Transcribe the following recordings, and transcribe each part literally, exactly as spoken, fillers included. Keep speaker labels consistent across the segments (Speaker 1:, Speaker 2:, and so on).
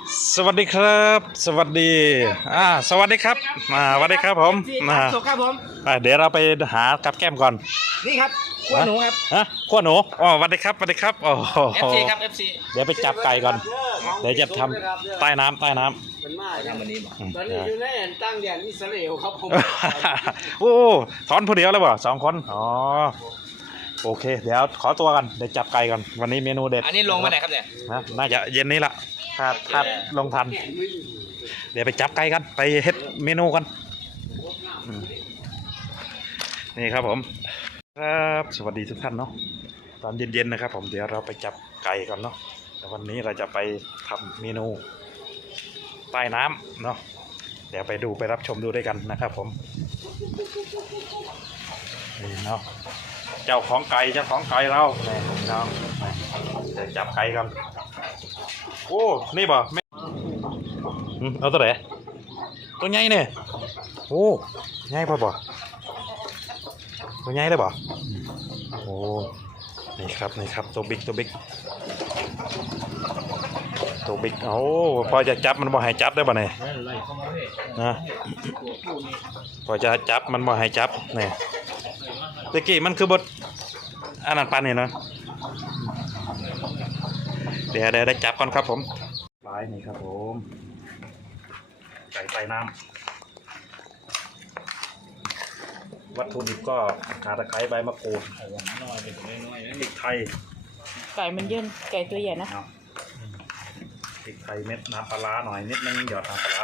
Speaker 1: สวัสดีครับสวัสดีอ่าสวัสดีครับมาสวัสดีครับผมมา
Speaker 2: สุกครับผม
Speaker 1: เดี๋ยวเราไปหากับแก้มก่อน
Speaker 2: นี่ครับขั้วหนูครับ
Speaker 1: ฮะขั้วหนูอ๋อสวัสดีครับสวัสดีครับโอ้โห
Speaker 2: เอฟ ซี ครับ เอฟ ซี
Speaker 1: เดี๋ยวไปจับไก่ก่อนเดี๋ยวจะทำใต้น้ำใต้น้ำ
Speaker 3: มันมา
Speaker 2: ทำวันนี้บ่
Speaker 3: ตอนนี้อยู่ในตั้งแดนอิสราเอลครับผม
Speaker 1: โอ้ถอนผู้เดียวเลยบ่สองคนอ๋อโอเคเดี๋ยวขอตัวกันเดี๋ยวจับไก่ก่อนวันนี้เมนูเด็ด
Speaker 2: อันนี้ลงมาไหนครับเนี่ย
Speaker 1: นะน่าจะเย็นนี้ละถ้าถ้าลงทันเดี๋ยวไปจับไก่กันไปเฮ็ดเมนูกันนี่ครับผมครับสวัสดีทุกท่านเนาะตอนเย็นๆนะครับผมเดี๋ยวเราไปจับไก่ก่อนเนาะแต่วันนี้เราจะไปทำเมนูใต้น้ำเนาะเดี๋ยวไปดูไปรับชมดูด้วยกันนะครับผมนี่เนาะเจ้าของไก่เจ้าของไก่เราเนี่ยน้องเดี๋ยวจับไก่กันโอ้นี่บ่ไม่เอาตัวไหนตัวใหญ่เนี่ยโอ้ใหญ่ป่ะบ่ตัวใหญ่เลยบ่โอ้นี่ครับนี่ครับตัวบิ๊กตัวบิ๊กตัวบิ๊กโอ้พอจะจับมันบ่ให้จับได้บ่เนี่ยนะพอจะจับมันบ่ให้จับเนี่ยตะกี้มันคือบทอันนั้นปันเนี่ยนะเดี๋ยวได้จับก่อนครับผมปลายนี่ครับผมไก่ใต้น้ำวัตถุดิบก็ขาตะไคร้ใบมะกรูดน้อยๆน้อยๆพริกไทย
Speaker 4: ไก่มันเยินไก่ตัวใหญ่นะ
Speaker 1: พริกไทยเม็ดน้ำปลาหน่อยนิดนึงหยอดน้ำปลา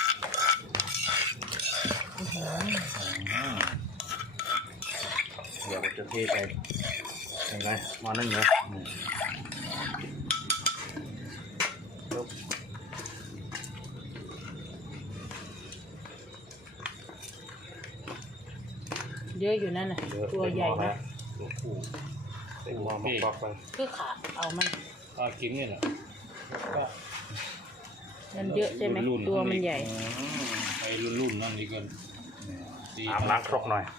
Speaker 1: เดี๋ยวจะเทไปยังไงมานึ่งเลย
Speaker 4: เยอะอยู่นั่นน่ะตัวใหญ่นะ
Speaker 1: ตัวผู้เต็มหม้อมาปอกไป
Speaker 4: คือขาเอามัน
Speaker 2: ก็กินนี่แหละ
Speaker 4: มันเยอะใช่ไหมตัวมันใหญ่
Speaker 2: ไปรุ่นๆนั่นนี่กัน
Speaker 1: อาบล้างครกหน่อย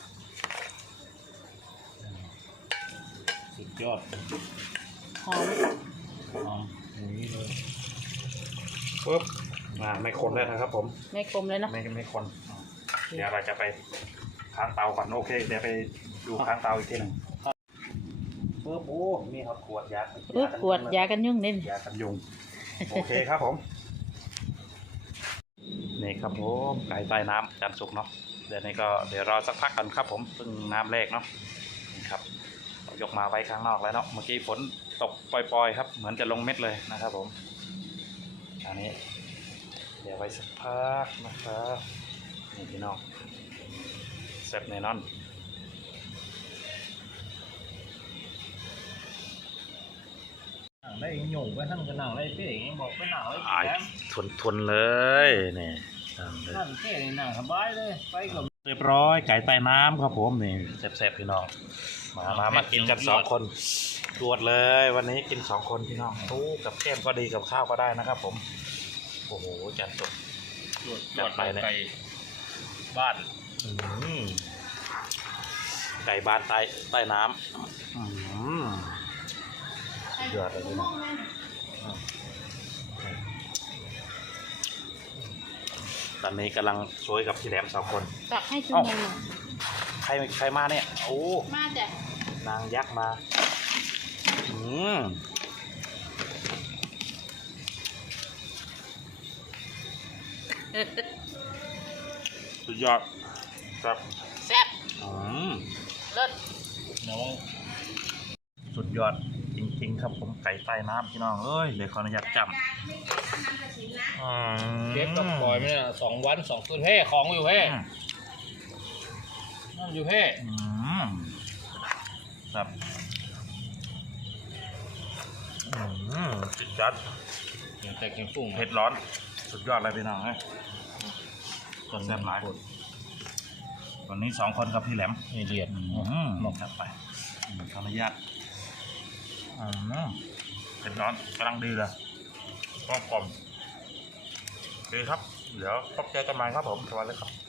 Speaker 2: สุดยอด
Speaker 4: หอม
Speaker 2: หอมอย่างนี้เลย
Speaker 1: ปึ๊บอ่าไม่คนเลยนะครับผม
Speaker 4: ไม่คมเลยนะ
Speaker 1: ไม่ไม่คนเดี๋ยวเราจะไปค้างเตาก่อนโอเคเดี๋ยวไปดูค้างเตาอีกทีหนึ่งปึ๊บโอ้มีครับขวดยา
Speaker 4: ปึ๊บขวดยากันยุ่งนี่
Speaker 1: ยากันยุงโอเคครับผมนี่ครับผมไก่ใต้น้ำจานสุกเนาะเดี๋ยวนี้ก็เดี๋ยวรอสักพักกันครับผมเพิ่งน้ำแรกเนาะนี่ครับยกมาไว้ข้างนอกแล้วเนาะเมื่อกี้ฝนตกปล่อยๆครับเหมือนจะลงเม็ดเลยนะครับผมอันนี้เดี๋ยวไว้สักพักนะครับนี่พี่น้องเสร็จแน่นอน
Speaker 2: ได้หยุ่งไปทั้งกระหน่ำได้เป๊ะบอกไปหนาวไอ้
Speaker 1: ทนทนเลยนี่
Speaker 2: นั่นเป๊ะหนังสบายเลยไปกับ
Speaker 1: เรียบร้อยไก่ใต้น้ำครับผมนี่แซ่บๆพี่น้องมามามากินกันสองคนตรวจเลยวันนี้กินสองคนพี่น้องตู้กับแก้มก็ดีกับข้าวก็ได้นะครับผมโอ้โหจัดจบ
Speaker 2: จัดไปเลยไก่บ้าน
Speaker 1: ไก่บ้านใต้ใต้น้ำเดือดเลยนะตอนนี้กำลังช่วยกับพี่แหลมสองคน
Speaker 4: ตักให้ชุนหนึ่ง
Speaker 1: ใครใครมาเนี่ยโอ้
Speaker 4: มาจ้ะ
Speaker 1: นางยักษ์มาอืมสุดยอดครับ
Speaker 4: แซ่บ
Speaker 1: อืม
Speaker 4: เลิศ
Speaker 1: น้องสุดยอดจริงๆครับผมไก่ใต้น้ำพี่น้องเอ้ยเลยขออนุญาตจับ
Speaker 2: เก็บกับปล่อยไม่ได้สองวันสองคืนแพ่ของอยู่แพ่นั่นอยู่แพ่
Speaker 1: ครับสุดยอด
Speaker 2: แต่กินฟุ้ง
Speaker 1: เผ็ดร้อนสุดยอดเลยพี่น้องฮะต้นแซ่บหลายวันนี้สองคนกับพี่แหลม
Speaker 2: นี่เรียด
Speaker 1: ลงครับไปขออนุญาตเผ็ดร้อนกำลังดีเลยกลมกล่อมดีครับเดี๋ยวพบเจอกันใหม่ครับผมสวัสดีครับ